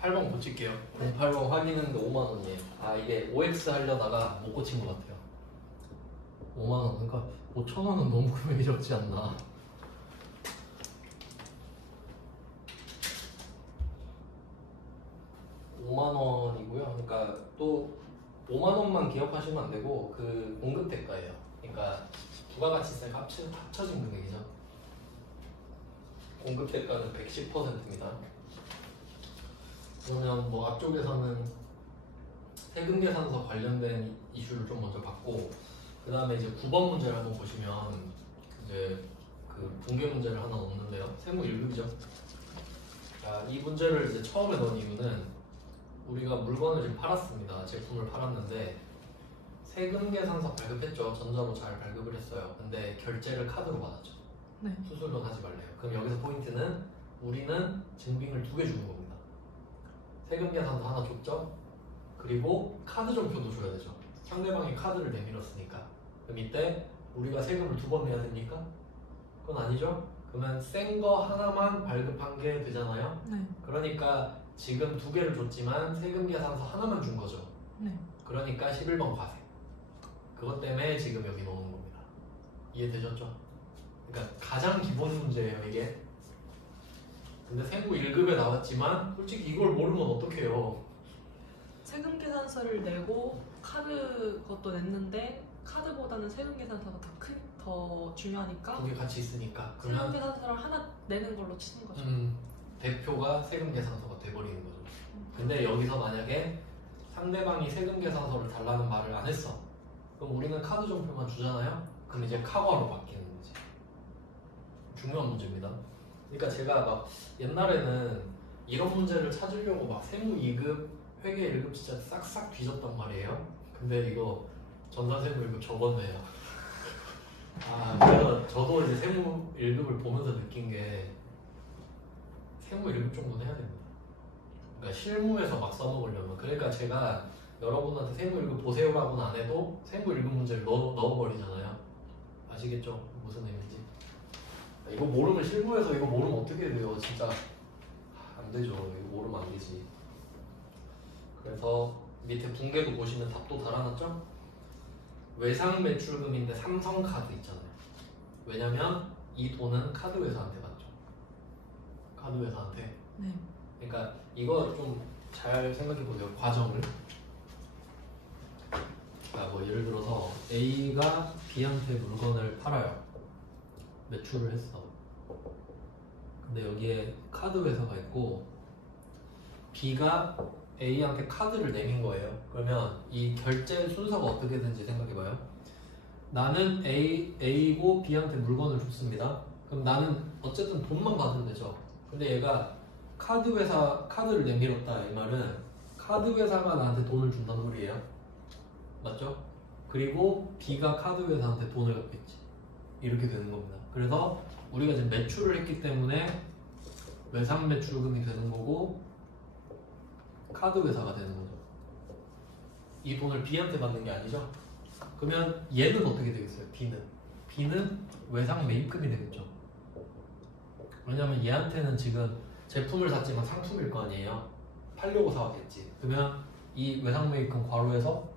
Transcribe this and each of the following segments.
8번 고칠게요. 08번 확인했는데 5만원이에요. 아 이게 OX 하려다가 못 고친 것 같아요. 5만원 그러니까 5천원은 너무 금액이 적지 않나. 5만원이고요. 그러니까 또 5만원만 기억하시면 안 되고 그 공급 대가예요. 그러니까 부가가치세가 합쳐진 금액이죠. 공급 대가는 110%입니다. 그러면 뭐 앞쪽에서는 세금 계산서 관련된 이슈를 좀 먼저 봤고, 그 다음에 이제 9번 문제를 한번 보시면 이제 그 붕괴 문제를 하나 넣는데요. 세무 1급이죠. 자, 이 문제를 이제 처음에 넣은 이유는 우리가 물건을 지금 팔았습니다. 제품을 팔았는데 세금 계산서 발급했죠. 전자로 잘 발급을 했어요. 근데 결제를 카드로 받았죠. 네. 수수료는 하지 말래요. 그럼 여기서 포인트는 우리는 증빙을 2개 주는 겁니다. 세금 계산서 하나 줬죠. 그리고 카드 점표도 줘야 되죠. 상대방이 카드를 내밀었으니까. 그럼 이때 우리가 세금을 2번 내야 됩니까? 그건 아니죠. 그러면 센 거 하나만 발급한 게 되잖아요. 네. 그러니까 지금 2개를 줬지만 세금 계산서 하나만 준 거죠. 네. 그러니까 11번 과세. 그것 때문에 지금 여기 넣는 겁니다. 이해되셨죠? 그러니까 가장 기본 문제예요 이게. 근데 세무 1급에 나왔지만 솔직히 이걸 모르면 어떡해요. 세금 계산서를 내고 카드 것도 냈는데 카드보다는 세금 계산서가 더 중요하니까 2개 같이 있으니까. 세금 그러면 계산서를 하나 내는 걸로 치는 거죠. 대표가 세금 계산서가 돼버리는 거죠. 근데 여기서 만약에 상대방이 세금 계산서를 달라는 말을 안 했어. 그럼 우리는 카드 점표만 주잖아요. 그럼 이제 카과로 바뀌는 거지. 중요한 문제입니다. 그러니까 제가 막 옛날에는 이런 문제를 찾으려고 막 세무 2급, 회계 1급 진짜 싹싹 뒤졌단 말이에요. 근데 이거 전산세무 1급 적었네요. 그래서 저도 이제 세무 1급을 보면서 느낀 게 세무 1급 정도는 해야 됩니다. 그러니까 실무에서 막 써먹으려면. 그러니까 제가 여러분한테 세무 1급 보세요라고는 안 해도 세무 1급 문제를 넣어버리잖아요. 아시겠죠? 무슨 의미인지. 이거 모르면 실무에서 이거 모르면 어떻게 돼요? 진짜 안 되죠. 이거 모르면 안 되지. 그래서 밑에 붕괴도 보시면 답도 달아놨죠? 외상 매출금인데 삼성카드 있잖아요. 왜냐면 이 돈은 카드 회사한테 받죠. 카드 회사한테. 네. 그러니까 이거 좀 잘 생각해 보세요. 과정을. 뭐 예를 들어서 A가 B한테 물건을 팔아요. 매출을 했어. 근데 여기에 카드 회사가 있고 B가 A한테 카드를 내민 거예요. 그러면 이 결제 순서가 어떻게 되는지 생각해봐요. 나는 A고 B한테 물건을 줬습니다. 그럼 나는 어쨌든 돈만 받으면 되죠. 근데 얘가 카드 회사 카드를 내밀었다. 이 말은 카드 회사가 나한테 돈을 준다는 소리예요. 맞죠? 그리고 B가 카드 회사한테 돈을 갚겠지. 이렇게 되는 겁니다. 그래서 우리가 지금 매출을 했기 때문에 외상 매출금이 되는 거고 카드 회사가 되는 거죠. 이 돈을 B한테 받는 게 아니죠. 그러면 얘는 어떻게 되겠어요? B는 외상 매입금이 되겠죠. 왜냐면 얘한테는 지금 제품을 샀지만 상품일 거 아니에요. 팔려고 사왔겠지. 그러면 이 외상 매입금 괄호에서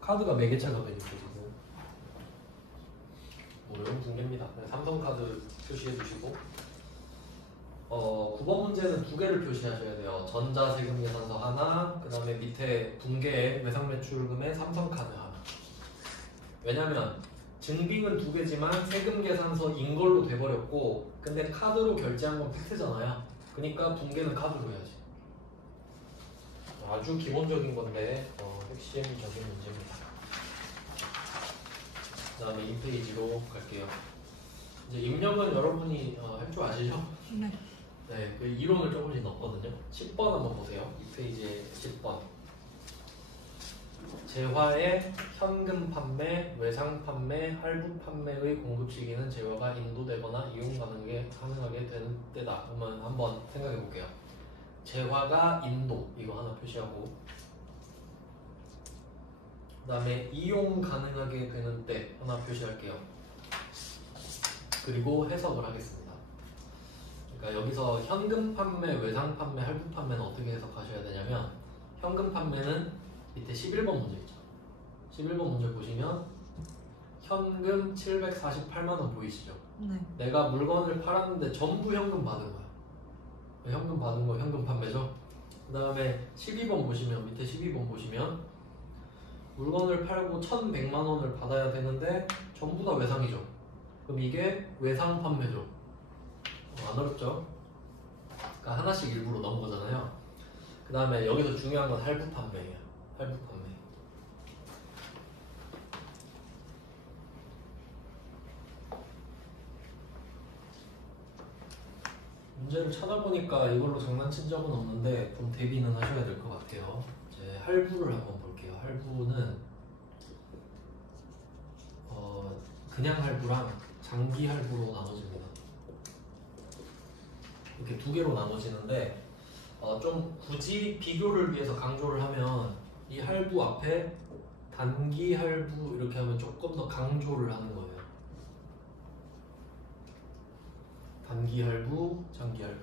카드가 매개체가 되니까 지금 어려운 붕괴입니다. 삼성카드 표시해 주시고 9번 문제는 2개를 표시하셔야 돼요. 전자세금 계산서 하나, 그 다음에 밑에 붕괴에 외상매출금에 삼성카드 하나. 왜냐면 증빙은 2개지만 세금 계산서인 걸로 돼버렸고 근데 카드로 결제한 건 팩트잖아요. 그러니까 붕괴는 카드로 해야지. 아주 기본적인 건데 핵심적인 문제입니다. 그 다음에 2페이지로 갈게요. 이제 입력은 여러분이 할 줄 아시죠? 네. 네, 그 이론을 조금씩 넣었거든요. 10번 한번 보세요. 2페이지에 10번. 재화의 현금 판매, 외상 판매, 할부 판매의 공급 시기는 재화가 인도되거나 이용 가능하게 되는 때다. 그러면 한번 생각해 볼게요. 재화가 인도, 이거 하나 표시하고, 그 다음에 이용 가능하게 되는 때 하나 표시할게요. 그리고 해석을 하겠습니다. 그러니까 여기서 현금 판매, 외상 판매, 할부 판매는 어떻게 해석하셔야 되냐면 현금 판매는 밑에 11번 문제 있죠. 11번 문제 보시면 현금 748만 원 보이시죠? 네. 내가 물건을 팔았는데 전부 현금 받은 거야. 현금 받은 거 현금 판매죠. 그 다음에 12번 보시면 밑에 12번 보시면 물건을 팔고 1,100만 원을 받아야 되는데 전부 다 외상이죠. 그럼 이게 외상 판매죠. 안 어렵죠? 그러니까 하나씩 일부러 넣은 거잖아요. 그 다음에 여기서 중요한 건 할부 판매예요. 할부 판매. 문제를 찾아보니까 이걸로 장난친 적은 없는데 좀 대비는 하셔야 될 것 같아요. 이제 할부를 한번 볼게요. 할부는 그냥 할부랑 장기 할부로 나눠집니다. 이렇게 두 개로 나눠지는데 좀 굳이 비교를 위해서 강조를 하면 이 할부 앞에 단기 할부 이렇게 하면 조금 더 강조를 하는 거예요. 단기 할부, 장기 할부.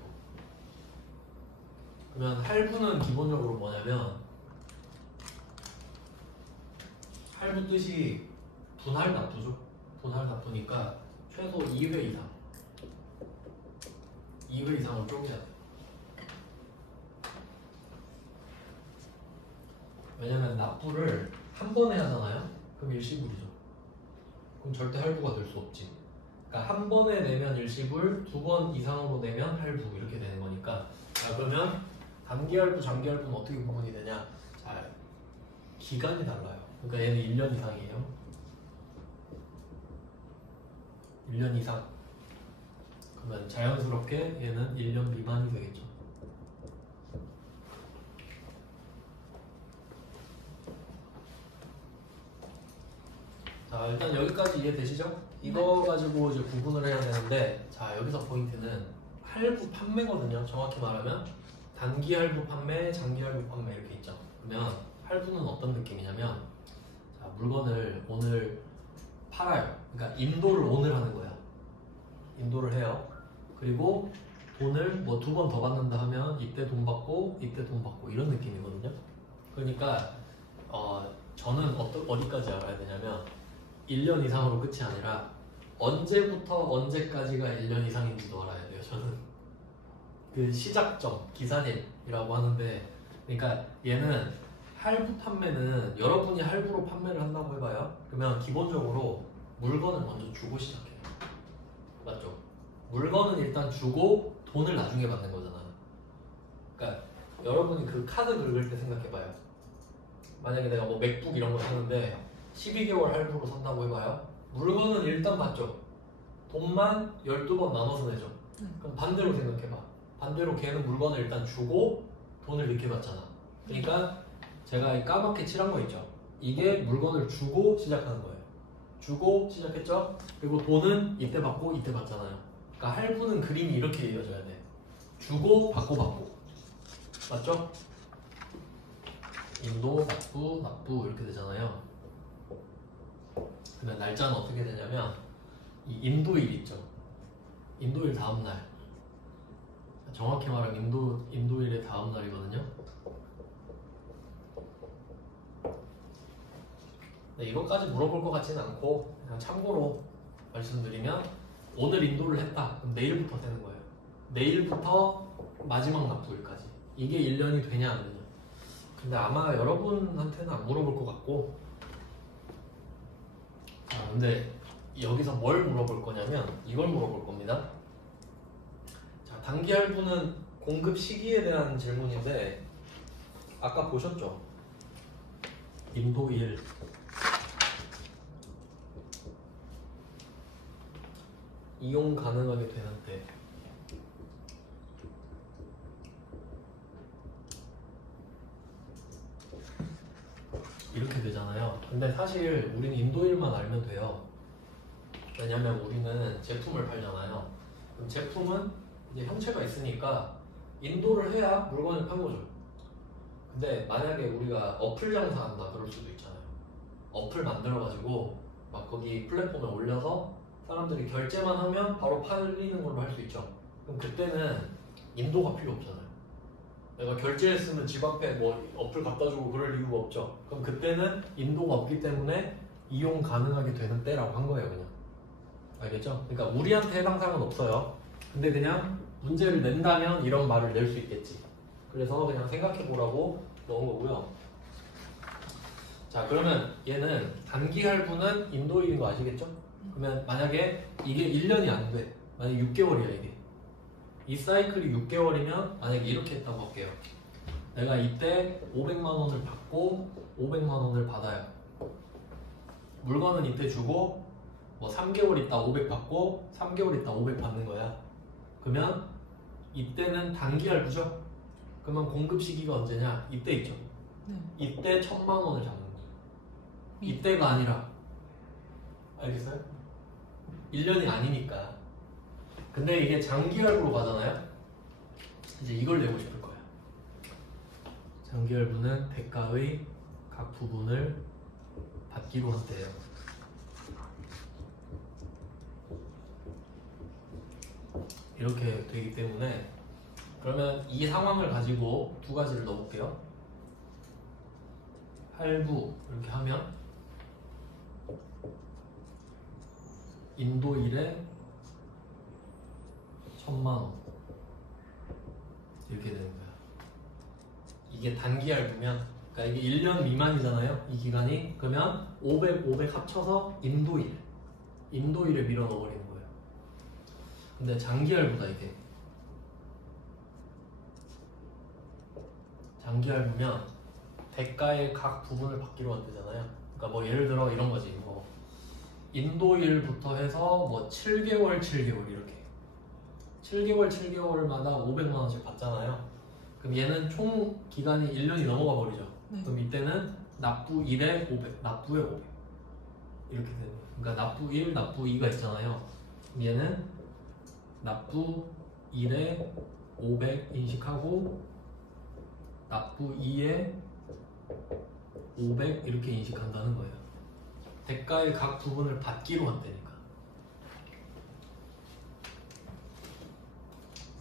그러면 할부는 기본적으로 뭐냐면 할부 뜻이 분할 납부죠. 분할 납부니까 최소 2회 이상 2회 이상을 쪼개야 돼. 왜냐면 납부를 한 번에 하잖아요. 그럼 일시불이죠. 그럼 절대 할부가 될 수 없지. 그러니까 한 번에 내면 일시불, 두 번 이상으로 내면 할부 이렇게 되는 거니까. 자, 그러면 단기 할부, 장기 할부는 어떻게 구분이 되냐? 자, 기간이 달라요. 그러니까 얘는 1년 이상이에요. 1년 이상. 그러면 자연스럽게 얘는 1년 미만이 되겠죠. 자, 일단 여기까지 이해되시죠? 이거 가지고 이제 구분을 해야 되는데, 자, 여기서 포인트는 할부 판매거든요. 정확히 말하면 단기 할부 판매, 장기 할부 판매 이렇게 있죠. 그러면 할부는 어떤 느낌이냐면, 자, 물건을 오늘 팔아요. 그러니까 인도를 오늘 하는 거야. 인도를 해요. 그리고 돈을 뭐 2번 더 받는다 하면 이때 돈 받고 이때 돈 받고 이런 느낌이거든요. 그러니까 저는 어디까지 알아야 되냐면 1년 이상으로 끝이 아니라 언제부터 언제까지가 1년 이상인지도 알아야 돼요. 저는 그 시작점, 기산일이라고 하는데, 그러니까 얘는 할부 판매는 여러분이 할부로 판매를 한다고 해봐요. 그러면 기본적으로 물건을 먼저 주고 시작해요. 맞죠? 물건은 일단 주고 돈을 나중에 받는 거잖아요. 그러니까 여러분이 그 카드 긁을 때 생각해봐요. 만약에 내가 뭐 맥북 이런 거 사는데 12개월 할부로 산다고 해봐요. 물건은 일단 받죠. 돈만 12번 나눠서 내죠. 그럼 반대로 생각해봐. 반대로 걔는 물건을 일단 주고 돈을 이렇게 받잖아. 그러니까 제가 이 까맣게 칠한 거 있죠. 이게 물건을 주고 시작하는 거예요. 주고 시작했죠. 그리고 돈은 이때 받고 이때 받잖아요. 그러니까 할부는 그림이 이렇게 이어져야 돼. 주고 받고 받고. 맞죠? 인도, 납부 이렇게 되잖아요. 그러면 날짜는 어떻게 되냐면 이 인도일 있죠. 인도일 다음날. 정확히 말하면 인도일의 다음날이거든요. 네, 이것까지 물어볼 것 같지는 않고 그냥 참고로 말씀드리면 오늘 인도를 했다. 그럼 내일부터 되는 거예요. 내일부터 마지막 납부일까지. 이게 1년이 되냐 안 되냐. 근데 아마 여러분한테는 안 물어볼 것 같고, 근데 여기서 뭘 물어볼 거냐면 이걸 물어볼 겁니다. 자, 단기 할부는 공급 시기에 대한 질문인데 아까 보셨죠? 인도일 이용 가능하게 되는 때 이렇게 되잖아요. 근데 사실 우리는 인도일만 알면 돼요. 왜냐면 우리는 제품을 팔잖아요. 그럼 제품은 이제 형체가 있으니까 인도를 해야 물건을 판 거죠. 근데 만약에 우리가 어플 장사한다 그럴 수도 있잖아요. 어플 만들어가지고 막 거기 플랫폼에 올려서 사람들이 결제만 하면 바로 팔리는 걸로 할 수 있죠. 그럼 그때는 인도가 필요 없잖아요. 내가 결제했으면 집 앞에 뭐 어플 갖다 주고 그럴 이유가 없죠. 그럼 그때는 인도가 없기 때문에 이용 가능하게 되는 때라고 한 거예요, 그냥. 알겠죠? 그러니까 우리한테 해당 사항은 없어요. 근데 그냥 문제를 낸다면 이런 말을 낼 수 있겠지. 그래서 그냥 생각해 보라고 넣은 거고요. 자, 그러면 얘는 단기 할부는 인도일인 거 아시겠죠? 그러면 만약에 이게 1년이 안 돼. 만약에 6개월이야, 이게. 이 사이클이 6개월이면 만약에 이렇게 했다고 할게요. 내가 이때 500만 원을 받고 500만 원을 받아요. 물건은 이때 주고 뭐 3개월 있다 500 받고 3개월 있다 500 받는 거야. 그러면 이때는 단기 할부죠? 그러면 공급 시기가 언제냐? 이때 있죠? 네. 이때 1000만 원을 잡는 거예요. 이때가 아니라. 알겠어요? 1년이 아니니까. 근데 이게 장기 할부로 가잖아요? 이제 이걸 내고 싶을 거야. 장기 할부는 대가의 각 부분을 받기로 한대요. 이렇게 되기 때문에 그러면 이 상황을 가지고 두 가지를 넣어볼게요. 할부 이렇게 하면 인도일에 1000만 원 이렇게 되는 거야. 이게 단기 할부면 그러니까 이게 1년 미만이잖아요. 이 기간이. 그러면 500, 500 합쳐서 인도일에 밀어 넣어버리는 거예요. 근데 장기 할부다 이게. 장기 할부면 대가의 각 부분을 받기로 한대잖아요. 그러니까 뭐 예를 들어 이런 거지. 뭐 인도일부터 해서 뭐 7개월, 7개월 이렇게. 7개월, 7개월마다 500만 원씩 받잖아요. 그럼 얘는 총 기간이 1년이 넘어가 버리죠. 네. 그럼 이때는 납부 1에 500, 납부에 500 이렇게 되는 거예요. 그러니까 납부 1, 납부 2가 있잖아요. 그럼 얘는 납부 1에 500 인식하고 납부 2에 500 이렇게 인식한다는 거예요. 대가의 각 부분을 받기로 한다니까.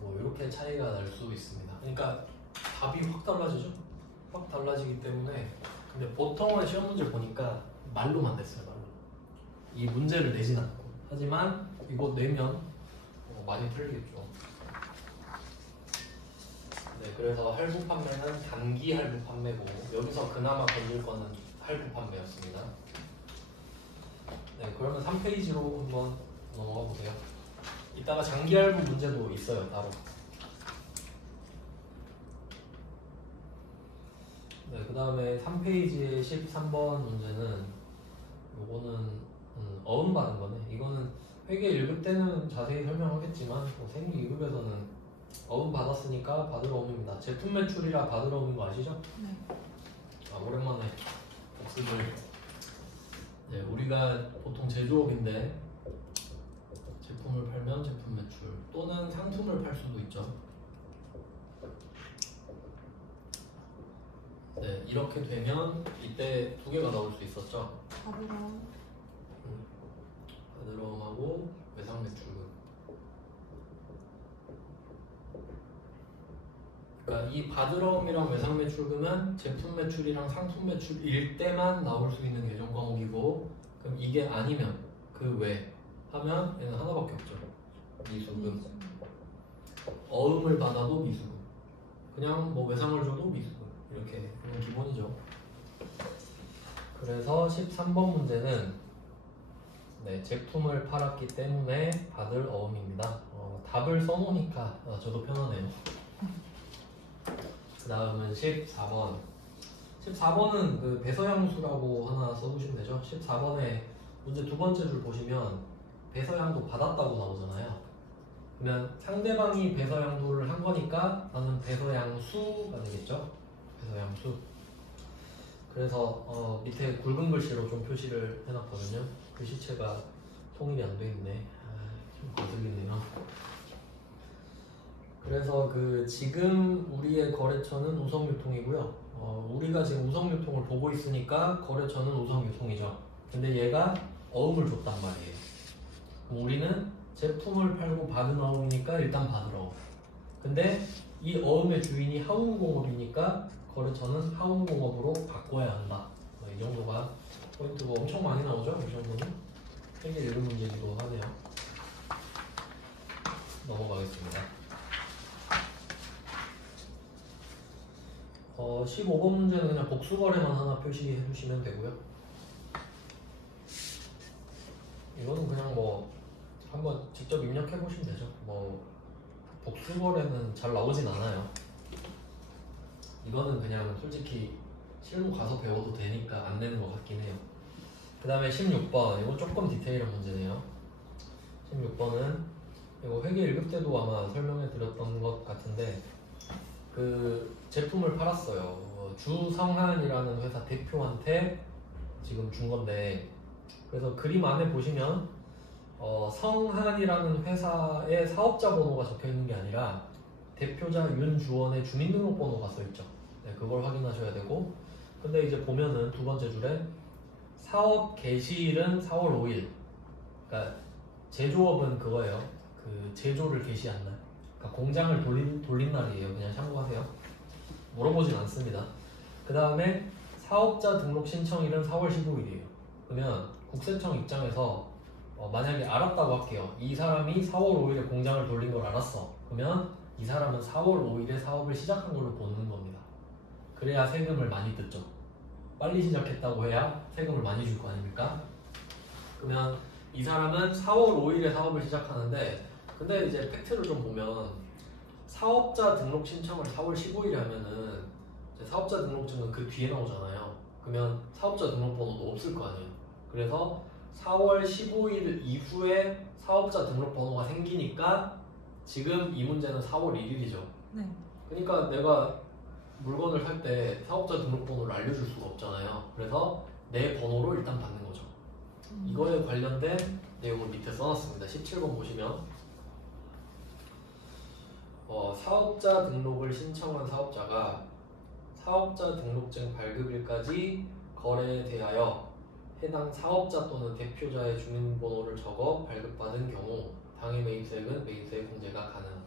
뭐 이렇게 차이가 날 수 있습니다. 그러니까 답이 확 달라지죠? 확 달라지기 때문에. 근데 보통은 시험 문제 보니까 말로만 냈어요. 말로. 이 문제를 내진 않고. 하지만 이거 내면 많이 틀리겠죠. 네, 그래서 할부 판매는 단기 할부 판매고 여기서 그나마 건질 거는 할부 판매였습니다. 네, 그러면 3페이지로 한번 넘어가 보세요. 이따가 장기 할부 문제도 있어요, 따로. 네, 그 다음에 3페이지의 13번 문제는 요거는 어음 받은 거네. 이거는 회계 1급 때는 자세히 설명하겠지만 생리 2급에서는 어음 받았으니까 받을 어음입니다. 제품 매출이라 받을 어음인 거 아시죠? 네. 아, 오랜만에 복습을. 네, 우리가 보통 제조업인데 제품을 팔면 제품 매출 또는 상품을 팔 수도 있죠. 네, 이렇게 되면 이때 두 개가 나올 수 있었죠. 바드러움하고 외상 매출금. 그러니까 이 바드러움이랑 외상 매출금은 제품 매출이랑 상품 매출일 때만 나올 수 있는 예정 과목이고, 그럼 이게 아니면 그 외 하면 얘는 하나밖에 없죠. 미수금. 어음을 받아도 미수금. 그냥 뭐 외상을 줘도 미수금. 이렇게 그런 기본이죠. 그래서 13번 문제는 네, 제품을 팔았기 때문에 받을 어음입니다. 답을 써놓으니까 저도 편하네요. 그 다음은 14번. 14번은 그 배서양수라고 하나 써보시면 되죠. 14번에 문제 두 번째 줄 보시면 배서양도 받았다고 나오잖아요. 그러면 상대방이 배서양도를 한 거니까 나는 배서양수가 되겠죠. 배서양수. 그래서 밑에 굵은 글씨로 좀 표시를 해놨거든요. 글씨체가 통일이 안 돼 있네. 좀 거슬리네요. 그래서 그 지금 우리의 거래처는 우성유통이고요. 우리가 지금 우성유통을 보고 있으니까 거래처는 우성유통이죠. 근데 얘가 어음을 줬단 말이에요. 그럼 우리는 제품을 팔고 받은 어음이니까 일단 받을 어음. 근데 이 어음의 주인이 하운공업이니까 거래처는 하운공업으로 바꿔야 한다. 이 정도가 포인트고 엄청 많이 나오죠? 이 정도는 되게 읽은 문제이기도 하네요. 넘어가겠습니다. 15번 문제는 그냥 복수거래만 하나 표시해 주시면 되고요. 이거는 그냥 뭐 한번 직접 입력해 보시면 되죠. 뭐 복수거래는 잘 나오진 않아요. 이거는 그냥 솔직히 실무 가서 배워도 되니까 안 되는 것 같긴 해요. 그 다음에 16번, 이거 조금 디테일한 문제네요. 16번은 이거 회계 1급 때도 아마 설명해 드렸던 것 같은데 그 제품을 팔았어요. 주성한이라는 회사 대표한테 지금 준 건데, 그래서 그림 안에 보시면 성한이라는 회사의 사업자 번호가 적혀 있는 게 아니라 대표자 윤주원의 주민등록번호가 써 있죠. 네, 그걸 확인하셔야 되고, 근데 이제 보면은 두 번째 줄에 사업 개시일은 4월 5일. 그러니까 제조업은 그거예요. 그 제조를 개시한 날. 그러니까 공장을 돌린 날이에요. 그냥 참고하세요. 물어보진 않습니다. 그 다음에 사업자 등록 신청일은 4월 15일이에요. 그러면 국세청 입장에서 만약에 알았다고 할게요. 이 사람이 4월 5일에 공장을 돌린 걸 알았어. 그러면 이 사람은 4월 5일에 사업을 시작한 걸로 보는 겁니다. 그래야 세금을 많이 뜯죠. 빨리 시작했다고 해야 세금을 많이 줄 거 아닙니까? 그러면 이 사람은 4월 5일에 사업을 시작하는데, 근데 이제 팩트를 좀 보면 사업자 등록 신청을 4월 15일에 하면은 사업자 등록증은 그 뒤에 나오잖아요. 그러면 사업자 등록번호도 없을 거 아니에요. 그래서 4월 15일 이후에 사업자 등록번호가 생기니까 지금 이 문제는 4월 1일이죠. 네. 그러니까 내가 물건을 살 때 사업자 등록번호를 알려줄 수가 없잖아요. 그래서 내 번호로 일단 받는 거죠. 이거에 관련된 내용을 밑에 써놨습니다. 17번 보시면 사업자 등록을 신청한 사업자가 사업자 등록증 발급일까지 거래에 대하여 해당 사업자 또는 대표자의 주민번호를 적어 발급받은 경우 당해 매입세액은 매입세액 공제가 가능하다.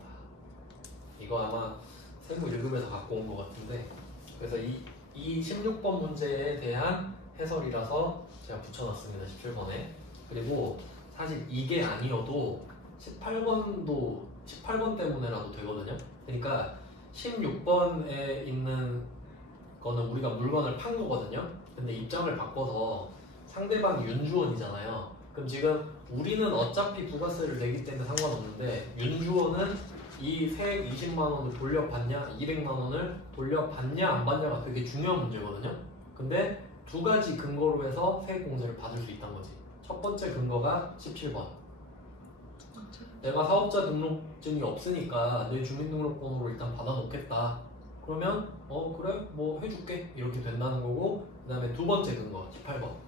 이거 아마 세무 1급에서 갖고 온 것 같은데, 그래서 이 16번 문제에 대한 해설이라서 제가 붙여놨습니다. 17번에. 그리고 사실 이게 아니어도 18번 때문에라도 되거든요. 그러니까 16번에 있는 거는 우리가 물건을 판 거거든요. 근데 입장을 바꿔서 상대방이 윤주원이잖아요. 그럼 지금 우리는 어차피 부가세를 내기 때문에 상관없는데 윤주원은 이 세액 20만 원을 돌려받냐 200만 원을 돌려받냐 안 받냐가 되게 중요한 문제거든요. 근데 두 가지 근거로 해서 세액 공제를 받을 수 있다는 거지. 첫 번째 근거가 17번. 내가 사업자 등록증이 없으니까 내 주민등록번호로 일단 받아놓겠다. 그러면 그래 뭐 해줄게 이렇게 된다는 거고, 그 다음에 두 번째 근거 18번.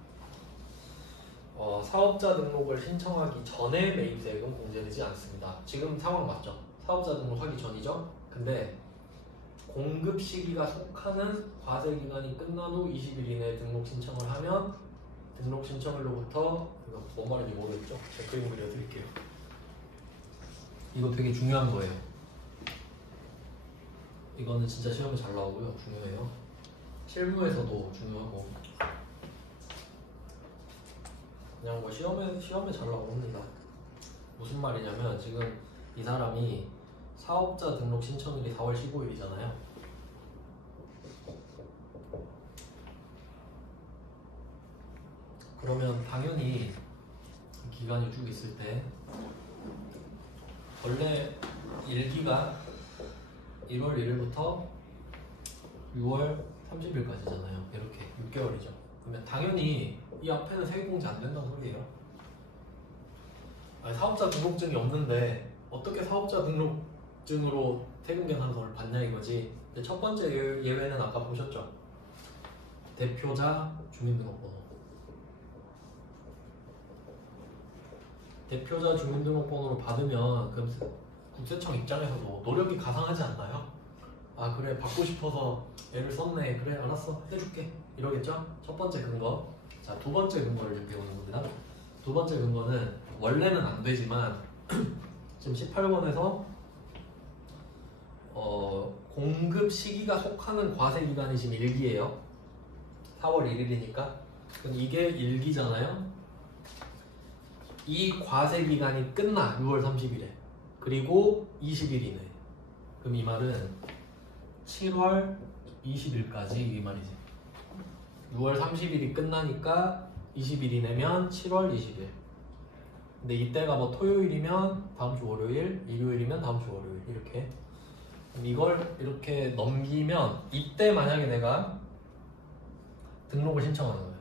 사업자 등록을 신청하기 전에 매입세액은 공제되지 않습니다. 지금 상황 맞죠? 사업자 등록하기 전이죠? 근데 공급 시기가 속하는 과세 기간이 끝난 후 20일 이내에 등록 신청을 하면 등록 신청일로부터, 이거 뭔 말인지 모르겠죠? 제가 그림 그려드릴게요. 이거 되게 중요한 거예요. 이거는 진짜 시험에 잘 나오고요. 중요해요. 실무에서도 중요하고 그냥 뭐 시험에 잘 나옵니다. 무슨 말이냐면 지금 이 사람이 사업자 등록 신청일이 4월 15일이잖아요. 그러면 당연히 기간이 쭉 있을 때 원래 일기가 1월 1일부터 6월 30일까지잖아요. 이렇게 6개월이죠. 그러면 당연히 이 앞에는 세액공제 안 된다는 소리예요. 아니, 사업자 등록증이 없는데 어떻게 사업자 등록증으로 세금 계산서를 받냐 이거지. 근데 첫 번째 예외는 아까 보셨죠? 대표자 주민등록번호. 대표자 주민등록번호를 받으면 그럼 국세청 입장에서도 노력이 가상하지 않나요? 아 그래 받고 싶어서 애를 썼네. 그래 알았어 해줄게 이러겠죠? 첫 번째 근거. 자, 두 번째 근거를 배우는 겁니다. 두 번째 근거는 원래는 안 되지만 지금 18번에서 공급 시기가 속하는 과세 기간이 지금 1기예요. 4월 1일이니까. 그럼 이게 1기잖아요. 이 과세 기간이 끝나 6월 30일에. 그리고 20일 이내. 그럼 이 말은 7월 20일까지 이 말이지. 6월 30일이 끝나니까 20일 이내면 7월 20일. 근데 이때가 뭐 토요일이면 다음 주 월요일, 일요일이면 다음 주 월요일 이렇게. 그럼 이걸 이렇게 넘기면 이때 만약에 내가 등록을 신청하는 거예요.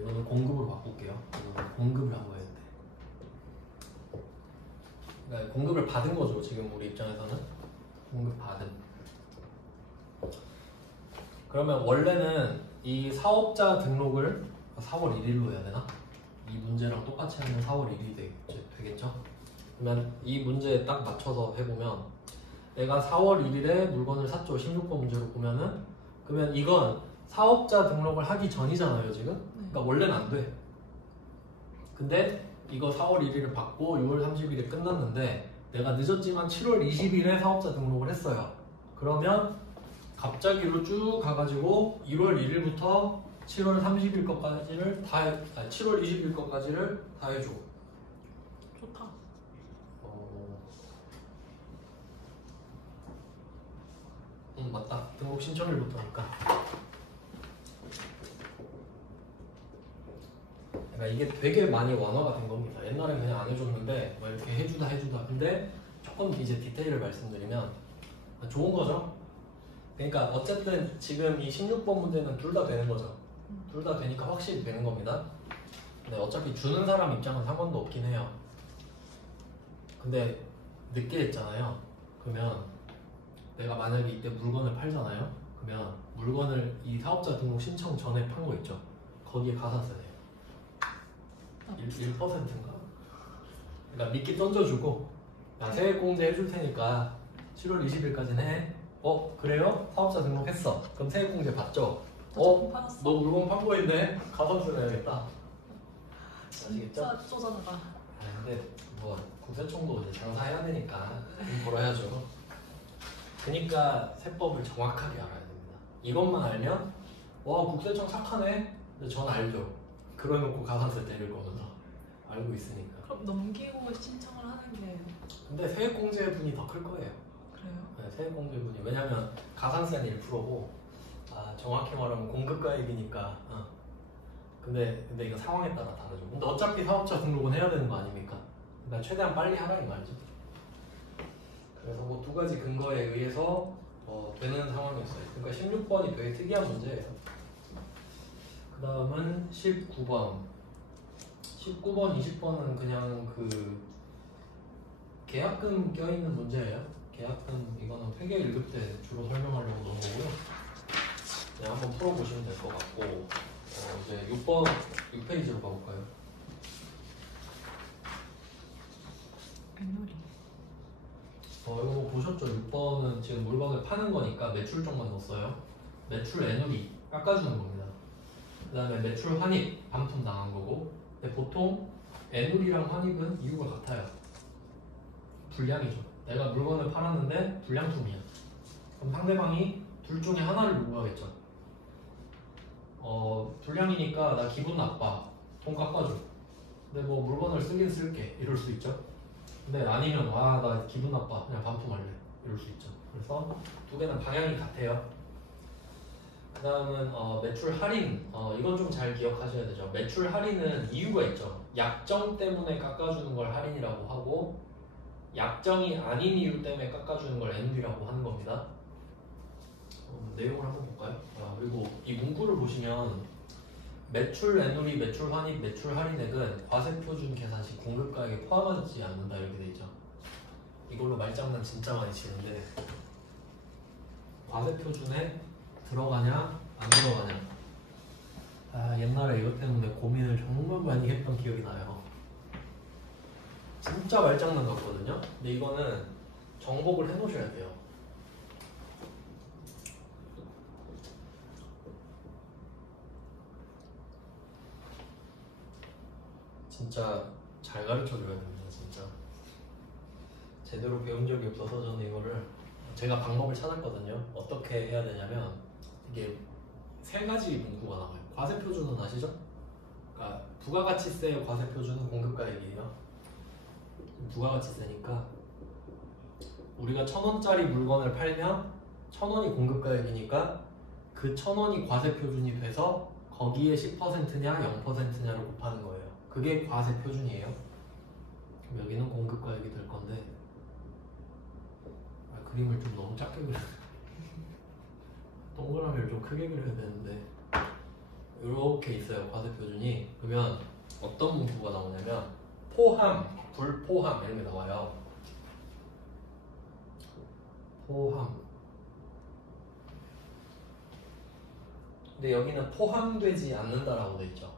이거는 공급으로 바꿀게요. 이거는 공급을 하고 해야 돼. 그러니까 공급을 받은 거죠. 지금 우리 입장에서는 공급 받음. 그러면 원래는 이 사업자 등록을 4월 1일로 해야 되나? 이 문제랑 똑같이 하면 4월 1일이 되겠죠? 그러면 이 문제에 딱 맞춰서 해보면 내가 4월 1일에 물건을 샀죠. 16번 문제로 보면은 그러면 이건 사업자 등록을 하기 전이잖아요 지금? 그러니까 원래는 안 돼. 근데 이거 4월 1일을 받고 6월 30일에 끝났는데 내가 늦었지만 7월 20일에 사업자 등록을 했어요. 그러면 갑자기로 쭉 가가지고 1월 1일부터 7월 30일 것까지를 다 7월 20일 것까지를 다 해줘. 좋다. 맞다. 등록 신청일부터니까. 그러니까 이게 되게 많이 완화가 된 겁니다. 옛날엔 그냥 안 해줬는데 뭐 이렇게 해주다. 근데 조금 이제 디테일을 말씀드리면 좋은 거죠. 그러니까 어쨌든 지금 이 16번 문제는 둘 다 되는 거죠. 둘 다 되니까 확실히 되는 겁니다. 근데 어차피 주는 사람 입장은 상관도 없긴 해요. 근데 늦게 했잖아요. 그러면 내가 만약에 이때 물건을 팔잖아요. 그러면 물건을 이 사업자 등록 신청 전에 판 거 있죠. 거기에 가산세 내요. 1%인가? 그러니까 미끼 던져주고 야 세액공제 해줄 테니까 7월 20일까지는 해. 그래요? 사업자 등록했어. 그럼 세액공제 받죠? 너 물건 판 거인데 가산세 내야겠다. 아시겠죠? 진짜 쪼잔하다. 근데 뭐 국세청도 이제 장사해야 되니까 돈 벌어야죠. 그러니까 세법을 정확하게 알아야 됩니다. 이것만 알면 와 국세청 착하네. 근데 전 알죠. 그러놓고 가산세 때릴 거면서 알고 있으니까. 그럼 넘기고 신청을 하는 게 근데 세액공제 분이 더 클 거예요. 그래요? 네, 세액공제 분이. 왜냐면 가산세는 1%고 정확히 말하면 공급가액이니까. 근데 이거 상황에 따라 다르죠. 근데 어차피 사업자 등록은 해야 되는 거 아닙니까? 그러니까 최대한 빨리 하라 이 말이죠. 그래서 뭐 두 가지 근거에 의해서 되는 상황이었어요. 그러니까 16번이 되게 특이한 문제예요. 그 다음은 19번. 19번, 20번은 그냥 그 계약금 껴있는 문제예요. 계약금 이거는 회계 1급 때 주로 설명하려고 넣은 거고요. 그냥 한번 풀어보시면 될 것 같고 이제 6번, 6페이지로 가볼까요? 윷놀이. 이거 뭐 보셨죠? 6번은 지금 물건을 파는 거니까 매출정만 넣었어요. 매출 애누리 깎아주는 겁니다. 그 다음에 매출 환입 반품 당한 거고. 근데 보통 애누리랑 환입은 이유가 같아요. 불량이죠. 내가 물건을 팔았는데 불량품이야. 그럼 상대방이 둘 중에 하나를 요구하겠죠. 불량이니까 나 기분 나빠. 돈 깎아줘. 근데 뭐 물건을 쓰긴 쓸게. 이럴 수 있죠. 근데 아니면 나 기분 나빠. 그냥 반품할래. 이럴 수 있죠. 그래서 두 개는 방향이 같아요. 그 다음은 매출 할인. 이건 좀 잘 기억하셔야 되죠. 매출 할인은 이유가 있죠. 약정 때문에 깎아주는 걸 할인이라고 하고 약정이 아닌 이유 때문에 깎아주는 걸 애누리라고 하는 겁니다. 내용을 한번 볼까요? 그리고 이 문구를 보시면 매출 애누리, 매출 환입, 매출 할인액은 과세표준 계산 시 공급가액에 포함하지 않는다 이렇게 돼 있죠. 이걸로 말장난 진짜 많이 치는데 과세표준에 들어가냐 안 들어가냐. 옛날에 이것 때문에 고민을 정말 많이 했던 기억이 나요. 진짜 말장난 같거든요. 근데 이거는 정복을 해놓으셔야 돼요. 진짜 잘 가르쳐줘야 됩니다. 진짜 제대로 배운 적이 없어서 저는 이거를 제가 방법을 찾았거든요. 어떻게 해야 되냐면 이게 세 가지 문구가 나와요. 과세표준은 아시죠? 그러니까 부가가치세의 과세표준은 공급가액이에요. 부가가치세니까 우리가 1,000원짜리 물건을 팔면 1,000원이 공급가액이니까 그 1,000원이 과세표준이 돼서 거기에 10%냐 0%냐를 곱하는 거예요. 그게 과세표준이에요. 그럼 여기는 공급가액이 될 건데 그림을 좀 너무 작게 그려 동그라미를 좀 크게 그려야 되는데 이렇게 있어요. 과세표준이. 그러면 어떤 문구가 나오냐면 포함, 불포함 이런 게 나와요. 포함. 근데 여기는 포함되지 않는다라고 돼 있죠.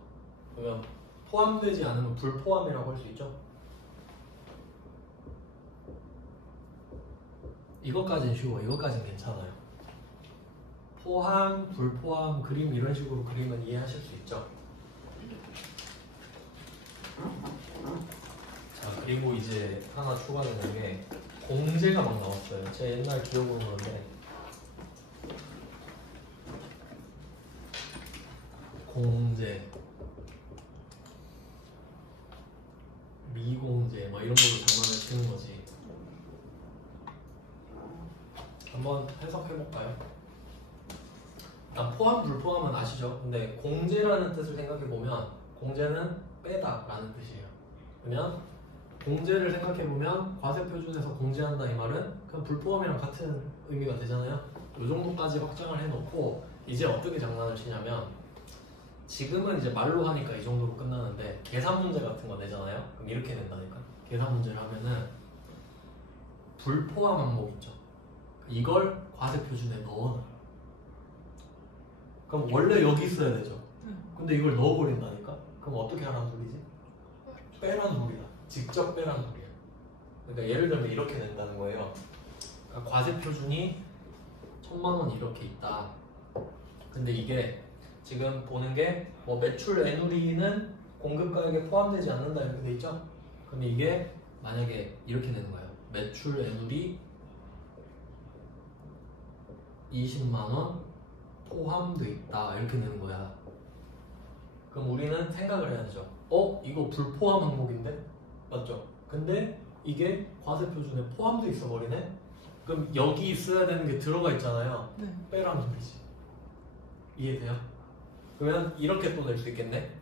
그러면 포함되지 않으면 불포함이라고 할 수 있죠. 이것까지는 쉬워. 이것까지는 괜찮아요. 포함, 불포함, 그림 이런 식으로 그리면 이해하실 수 있죠. 자, 그리고 이제 하나 추가되는 게 공제가 막 나왔어요. 제 옛날 기억으로 그런데 공제, 미공제 막 이런 걸로 장난을 치는 거지. 한번 해석해볼까요? 일단 포함, 불포함은 아시죠? 근데 공제라는 뜻을 생각해보면 공제는 빼다 라는 뜻이에요. 그러면 공제를 생각해보면 과세표준에서 공제한다 이 말은 그냥 불포함이랑 같은 의미가 되잖아요. 이 정도까지 확장을 해놓고 이제 어떻게 장난을 치냐면 지금은 이제 말로 하니까 이 정도로 끝나는데 계산 문제 같은 거 내잖아요. 그럼 이렇게 낸다니까. 계산 문제를 하면은 불포함 항목 있죠. 이걸 과세표준에 넣어놔. 그럼 원래 여기 있어야 되죠. 근데 이걸 넣어버린다니까? 그럼 어떻게 하라는 소리지? 빼라는 소리다. 직접 빼라는 소리야. 그러니까 예를 들면 이렇게 낸다는 거예요. 그러니까 과세표준이 1,000만 원 이렇게 있다. 근데 이게 지금 보는 게 뭐 매출 애누리는 공급가액에 포함되지 않는다 이렇게 돼 있죠? 그럼 이게 만약에 이렇게 되는 거예요. 매출 애누리 20만 원 포함돼 있다 이렇게 되는 거야. 그럼 우리는 생각을 해야 되죠. 이거 불포함 항목인데? 맞죠? 근데 이게 과세표준에 포함돼 있어 버리네? 그럼 여기 있어야 되는 게 들어가 있잖아요. 네. 빼라는 소리지. 이해돼요? 그러면 이렇게 또 낼 수 있겠네?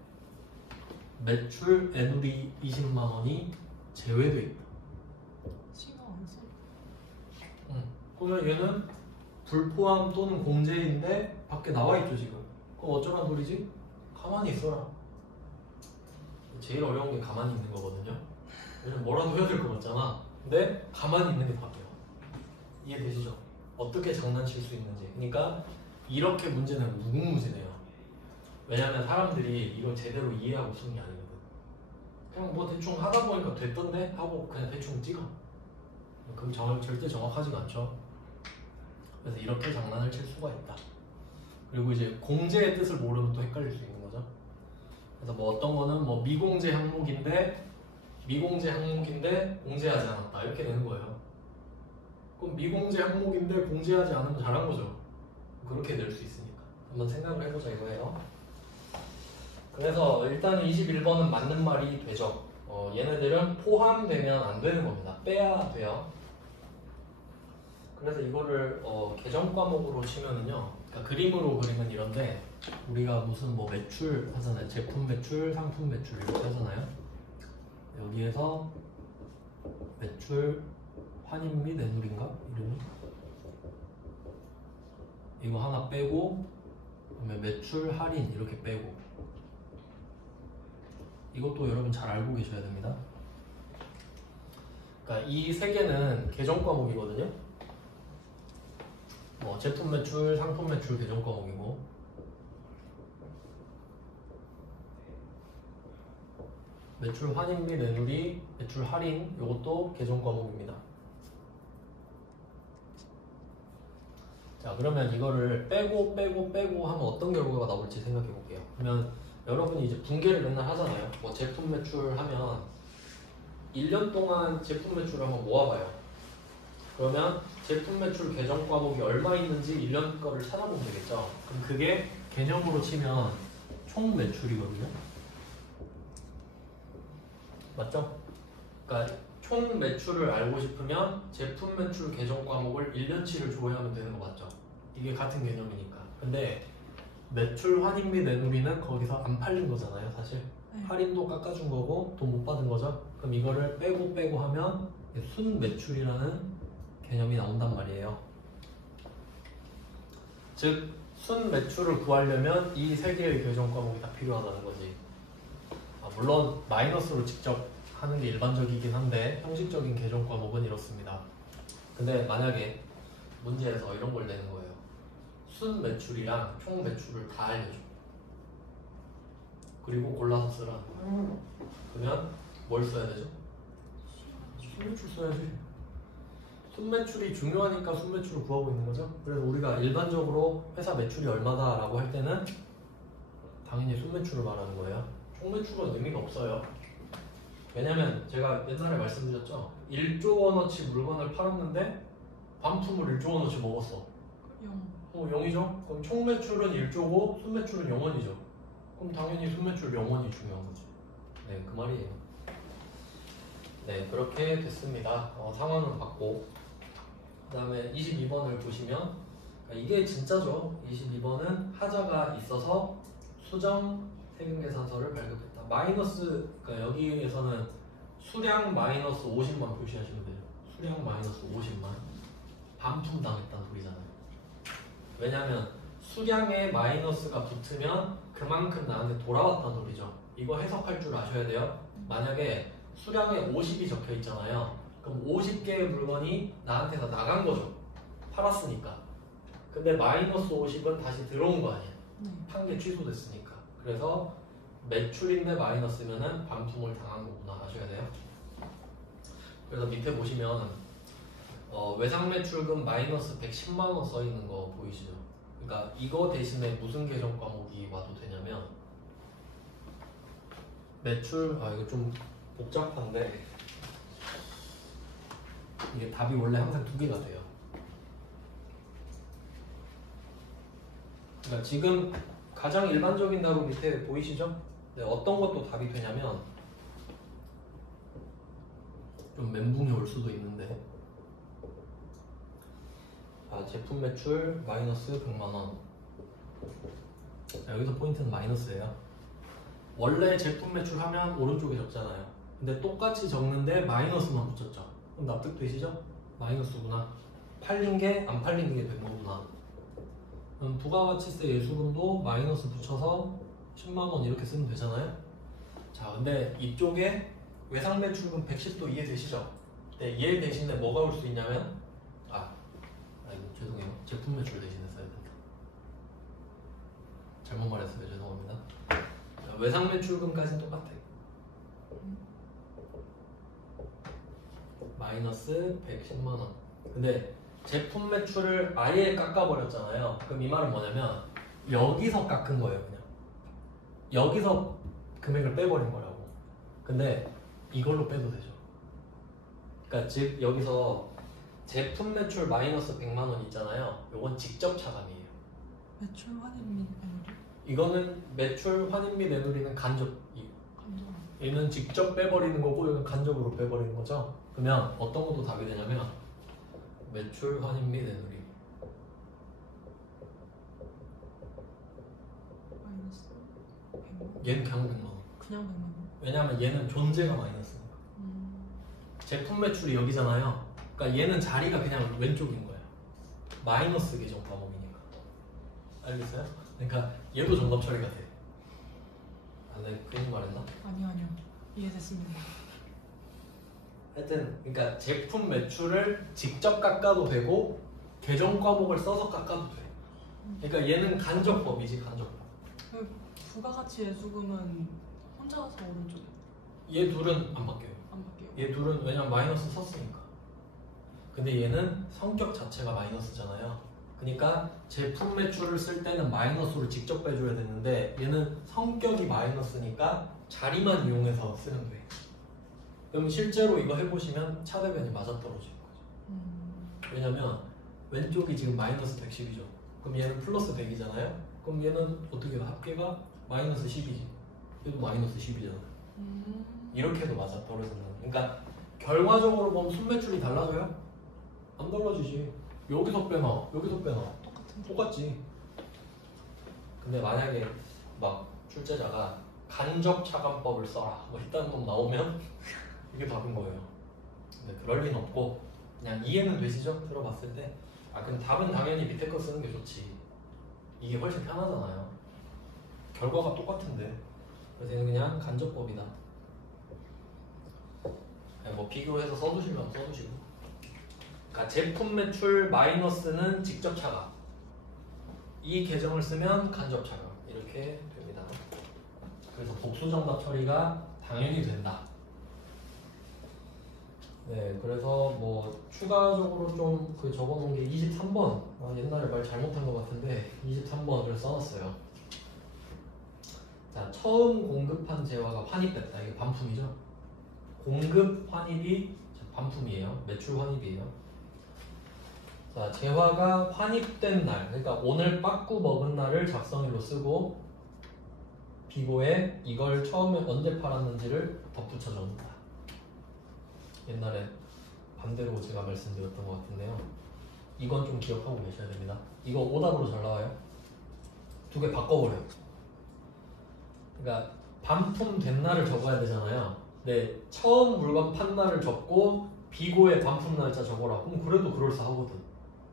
매출 애누리 20만 원이 제외돼 있다. 신경 안 써. 그러면 얘는 불포함 또는 공제인데 밖에 나와 있죠 지금. 그럼 어쩌란 소리지? 가만히 있어라. 제일 어려운 게 가만히 있는 거거든요. 왜냐면 뭐라도 해야 될 것 같잖아. 근데 가만히 있는 게 답이야. 이해되시죠? 어떻게 장난칠 수 있는지. 그러니까 이렇게 문제는 무궁무진해요. 왜냐면 사람들이 이거 제대로 이해하고 쓰는 게 아니거든. 그냥 뭐 대충 하다 보니까 됐던데 하고 그냥 대충 찍어. 그럼 절대 정확하지가 않죠. 그래서 이렇게 장난을 칠 수가 있다. 그리고 이제 공제의 뜻을 모르면 또 헷갈릴 수 있는 거죠. 그래서 뭐 어떤 거는 뭐 미공제 항목인데 공제하지 않았다 이렇게 되는 거예요. 그럼 미공제 항목인데 공제하지 않으면 잘한 거죠. 그렇게 낼 수 있으니까 한번 생각을 해보자 이거예요. 그래서 일단 21번은 맞는 말이 되죠. 얘네들은 포함되면 안 되는 겁니다. 빼야 돼요. 그래서 이거를 계정 과목으로 치면은요. 그러니까 그림으로 그리면 이런데 우리가 무슨 뭐 매출 하잖아요. 제품 매출, 상품 매출 이렇게 하잖아요. 여기에서 매출 환입 및 애누리인가? 이름이? 이거 하나 빼고 그다음에 매출 할인 이렇게 빼고 이것도 여러분 잘 알고 계셔야 됩니다. 그러니까 이 세 개는 계정 과목이거든요. 뭐 제품 매출, 상품 매출 계정 과목이고 매출 환입 및 애누리, 매출 할인 이것도 계정 과목입니다. 자 그러면 이거를 빼고 하면 어떤 결과가 나올지 생각해 볼게요. 그러면 여러분이 이제 분계를 맨날 하잖아요. 뭐 제품 매출하면 1년 동안 제품 매출을 한번 모아봐요. 그러면 제품 매출 계정 과목이 얼마 있는지 1년 거를 찾아보면 되겠죠. 그럼 그게 개념으로 치면 총 매출이거든요. 맞죠? 그러니까 총 매출을 알고 싶으면 제품 매출 계정 과목을 1년치를 조회하면 되는 거 맞죠? 이게 같은 개념이니까. 근데 매출 환입 및 내놓기는 거기서 안 팔린 거잖아요, 사실. 네. 할인도 깎아준 거고 돈 못 받은 거죠. 그럼 이거를 빼고 하면 순 매출이라는 개념이 나온단 말이에요. 즉, 순 매출을 구하려면 이 세 개의 계정 과목이 다 필요하다는 거지. 물론 마이너스로 직접 하는 게 일반적이긴 한데 형식적인 계정 과목은 이렇습니다. 근데 만약에 문제에서 이런 걸 내는 거예요. 순 매출이랑 총 매출을 다 알려줘. 그리고 골라서 쓰라는 거예요. 그러면 뭘 써야 되죠? 순매출 써야지. 순매출이 중요하니까 순매출을 구하고 있는 거죠. 그래서 우리가 일반적으로 회사 매출이 얼마다라고 할 때는 당연히 순매출을 말하는 거예요. 총매출은 의미가 없어요. 왜냐면 제가 옛날에 말씀드렸죠. 1조 원어치 물건을 팔았는데 반품을 1조 원어치 먹었어. 0이죠? 그럼 총매출은 1조고 순매출은 0원이죠. 그럼 당연히 순매출 0원이 중요한 거지. 네, 그 말이에요. 네, 그렇게 됐습니다. 상황은 봤고, 그 다음에 22번을 보시면 이게 진짜죠. 22번은 하자가 있어서 수정 세금계산서를 발급했다. 마이너스, 그러니까 여기에서는 수량 마이너스 50만 표시하시면 돼요. 수량 마이너스 50만. 반품당했다는 소리잖아요. 왜냐면 수량에 마이너스가 붙으면 그만큼 나한테 돌아왔다는 소리죠. 이거 해석할 줄 아셔야 돼요. 만약에 수량에 50이 적혀 있잖아요. 그럼 50개의 물건이 나한테 다 나간 거죠. 팔았으니까. 근데 마이너스 50은 다시 들어온 거 아니에요. 판 게 취소됐으니까. 그래서 매출인데 마이너스면은 반품을 당한 거구나 아셔야 돼요. 그래서 밑에 보시면 외상 매출금 마이너스 110만 원 써 있는 거 보이시죠? 그러니까 이거 대신에 무슨 계정 과목이 와도 되냐면 매출 이거 좀 복잡한데 이게 답이 원래 항상 두 개가 돼요. 그러니까 지금 가장 일반적인 답은 밑에 보이시죠? 네, 어떤 것도 답이 되냐면 좀 멘붕이 올 수도 있는데 제품 매출 마이너스 100만원. 여기서 포인트는 마이너스예요. 원래 제품 매출 하면 오른쪽에 적잖아요. 근데 똑같이 적는데 마이너스만 붙였죠. 그럼 납득되시죠? 마이너스구나. 팔린 게 안 팔린 게 된 거구나. 그럼 부가가치세 예수금도 마이너스 붙여서 10만원 이렇게 쓰면 되잖아요. 자, 근데 이쪽에 외상 매출금 110도 이해되시죠? 네, 얘 대신에 뭐가 올 수 있냐면 죄송해요. 제품 매출 대신에 써야 된다. 잘못 말했어요. 죄송합니다. 외상 매출금까지는 똑같아요. 마이너스 110만원. 근데 제품 매출을 아예 깎아버렸잖아요. 그럼 이 말은 뭐냐면 여기서 깎은 거예요. 그냥 여기서 금액을 빼버린 거라고. 근데 이걸로 빼도 되죠. 그러니까 즉 여기서 제품 매출 마이너스 100만원 있잖아요. 요건 직접 차감이에요. 매출 환입 및 내놓기? 이거는 매출 환입 및 내놓기는 간접. 얘는 직접 빼버리는 거고 이건 간접으로 빼버리는 거죠. 그러면 어떤 것도 답이 되냐면 매출 환입 및 내놓기. 마이너스 100만? 얘는 그냥 100만원. 그냥 100만? 왜냐면 얘는 존재가 마이너스니까. 제품 매출이 여기잖아요. 그러니까 얘는 자리가 그냥 왼쪽인 거예요. 마이너스 계정 과목이니까. 알겠어요? 그러니까 얘도 정답 처리가 돼. 네, 괜히 말했나? 아니요. 이해됐습니다. 하여튼 그러니까 제품 매출을 직접 깎아도 되고 계정 과목을 써서 깎아도 돼. 그러니까 얘는 간접법이지, 간접법. 부가가치 예수금은 혼자서 오른쪽에 얘 둘은 안 바뀌어요. 안 바뀌어요. 얘 둘은 왜냐면 마이너스 썼으니까. 근데 얘는 성격 자체가 마이너스잖아요. 그러니까 제품 매출을 쓸 때는 마이너스로 직접 빼줘야 되는데 얘는 성격이 마이너스니까 자리만 이용해서 쓰면 돼. 그럼 실제로 이거 해보시면 차대변이 맞아떨어지는 거죠. 왜냐면 왼쪽이 지금 마이너스 110이죠. 그럼 얘는 플러스 100이잖아요. 그럼 얘는 어떻게 해요? 합계가 마이너스 10이지. 얘도 마이너스 10이잖아. 이렇게 해도 맞아떨어진다. 그러니까 결과적으로 보면 순매출이 달라져요? 안 달라지지. 여기서 빼놔, 여기서 빼놔. 똑같지. 근데 만약에 막 출제자가 간접 차감법을 써라 뭐 이딴 놈 나오면 이게 답인 거예요. 근데 그럴 리는 없고 그냥 이해는 되시죠? 들어봤을 때. 아 그럼 답은 당연히 밑에 거 쓰는 게 좋지. 이게 훨씬 편하잖아요. 결과가 똑같은데. 그래서 얘는 그냥 간접법이다. 뭐 비교해서 써두시면 써두시고. 그러니까 제품 매출 마이너스는 직접 차감. 이 계정을 쓰면 간접 차감. 이렇게 됩니다. 그래서 복수 정답 처리가 당연히 된다. 네, 그래서 뭐 추가적으로 좀 그 적어놓은 게 23번. 아, 옛날에 말 잘못한 것 같은데 23번을 써놨어요. 자, 처음 공급한 재화가 환입됐다. 이게 반품이죠. 공급 환입이 반품이에요. 매출 환입이에요. 자, 재화가 환입된 날, 그러니까 오늘 빠꾸 먹은 날을 작성일로 쓰고 비고에 이걸 처음에 언제 팔았는지를 덧붙여 줍니다. 옛날에 반대로 제가 말씀드렸던 것 같은데요. 이건 좀 기억하고 계셔야 됩니다. 이거 오답으로 잘 나와요. 두 개 바꿔버려요. 그러니까 반품된 날을 적어야 되잖아요. 네, 처음 물건 판 날을 적고 비고에 반품 날짜 적어라. 그럼 그래도 그럴싸하거든.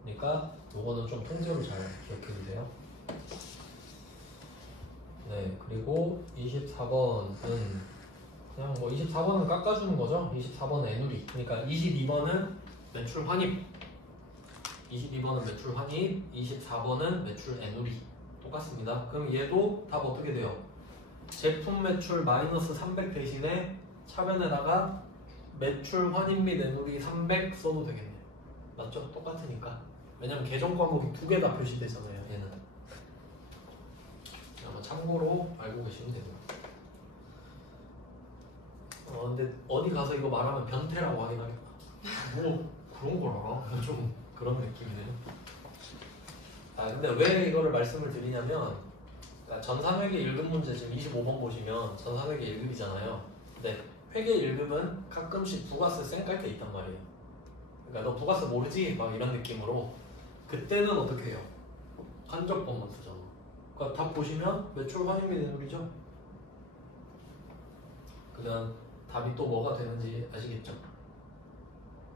그러니까 요거는 좀 통째로 잘 기억해 주세요. 네, 그리고 24번은 그냥 뭐 24번은 깎아주는 거죠. 24번은 애누리. 그러니까 22번은 매출 환입. 22번은 매출 환입. 24번은 매출 애누리. 똑같습니다. 그럼 얘도 답 어떻게 돼요? 제품 매출 마이너스 300 대신에 차변에다가 매출 환입 및 애누리 300 써도 되겠네. 맞죠? 똑같으니까. 왜냐면 계정 과목이 두 개 다 표시되잖아요. 얘는. 아마 참고로 알고 계시면 됩니다. 근데 어디 가서 이거 말하면 변태라고 하긴 하겠다. 뭐 그런 걸 알아? 좀 그런 느낌이네요. 아 근데 왜 이거를 말씀을 드리냐면 그러니까 전산회계 1급 문제 지금 25번 보시면 전산회계 1급이잖아요. 근데 회계 1급은 가끔씩 부가세 쌩 깔 때 있단 말이에요. 그러니까 너 부가세 모르지? 막 이런 느낌으로 그때는 어떻게 해요? 간접법만 쓰잖아. 그러니까 답 보시면 매출 환입 및 애누리죠? 그다음 답이 또 뭐가 되는지 아시겠죠?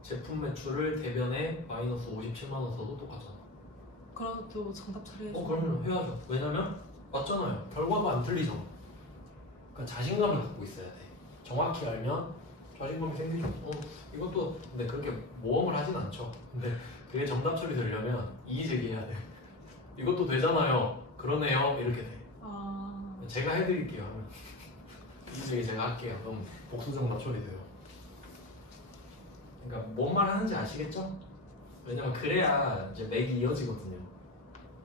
제품 매출을 대변에 마이너스 57만 원 써도 똑같잖아. 그래도 정답 처리해줘. 그러면 해야죠. 왜냐면 맞잖아요. 결과가 안 틀리잖아. 그러니까 자신감을 갖고 있어야 돼. 정확히 알면 자신감이 생기죠. 이것도 근데 그렇게 모험을 하진 않죠. 근데 그게 정답 처리 되려면 이의제기해야 돼. 이것도 되잖아요. 그러네요. 이렇게 돼. 제가 해드릴게요. 하면 이의제기 제가 할게요. 그럼 복수 정답 처리돼요. 그러니까 뭔 말 하는지 아시겠죠? 왜냐면 그래야 이제 맥이 이어지거든요.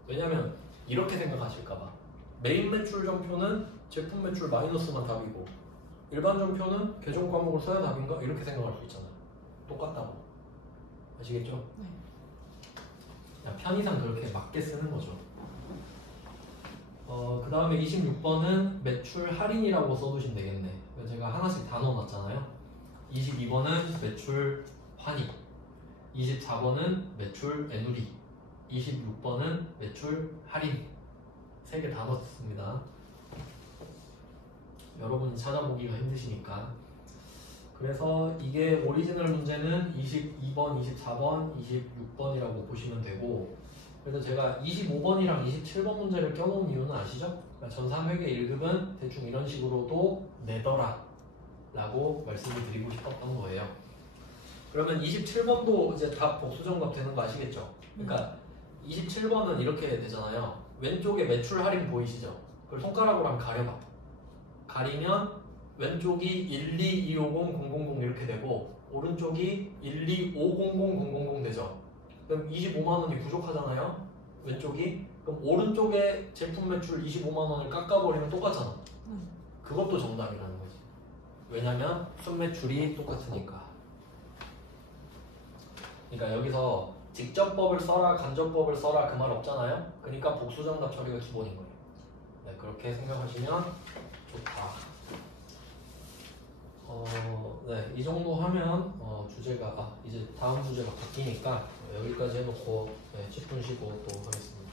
왜냐면 이렇게 생각하실까봐 메인 매출 전표는 제품 매출 마이너스만 답이고 일반 전표는 계정 과목을 써야 답인가? 이렇게 생각할 수 있잖아요. 똑같다고. 아시겠죠? 네. 그냥 편의상 그렇게 맞게 쓰는 거죠. 그 다음에 26번은 매출 할인이라고 써두시면 되겠네. 제가 하나씩 다 넣어놨잖아요. 22번은 매출 환입, 24번은 매출 애누리, 26번은 매출 할인. 3개 다 넣었습니다. 여러분이 찾아보기가 힘드시니까. 그래서 이게 오리지널 문제는 22번, 24번, 26번이라고 보시면 되고, 그래서 제가 25번이랑 27번 문제를 껴놓은 이유는 아시죠? 그러니까 전산회계 1급은 대충 이런 식으로도 내더라 라고 말씀을 드리고 싶었던 거예요. 그러면 27번도 이제 답 복수정답 되는 거 아시겠죠? 그러니까 27번은 이렇게 되잖아요. 왼쪽에 매출 할인 보이시죠? 그걸 손가락으로 한번 가려봐. 가리면 왼쪽이 1225000 이렇게 되고 오른쪽이 1250000 되죠? 그럼 25만원이 부족하잖아요? 왼쪽이? 그럼 오른쪽에 제품 매출 25만 원을 깎아버리면 똑같잖아. 그것도 정답이라는 거지. 왜냐면 순매출이 똑같으니까. 그러니까 여기서 직접법을 써라 간접법을 써라 그 말 없잖아요. 그러니까 복수정답 처리가 기본인 거예요. 네, 그렇게 생각하시면 좋다. 네, 이 정도 하면 주제가 이제 다음 주제가 바뀌니까 여기까지 해놓고 10분 쉬고 또 하겠습니다.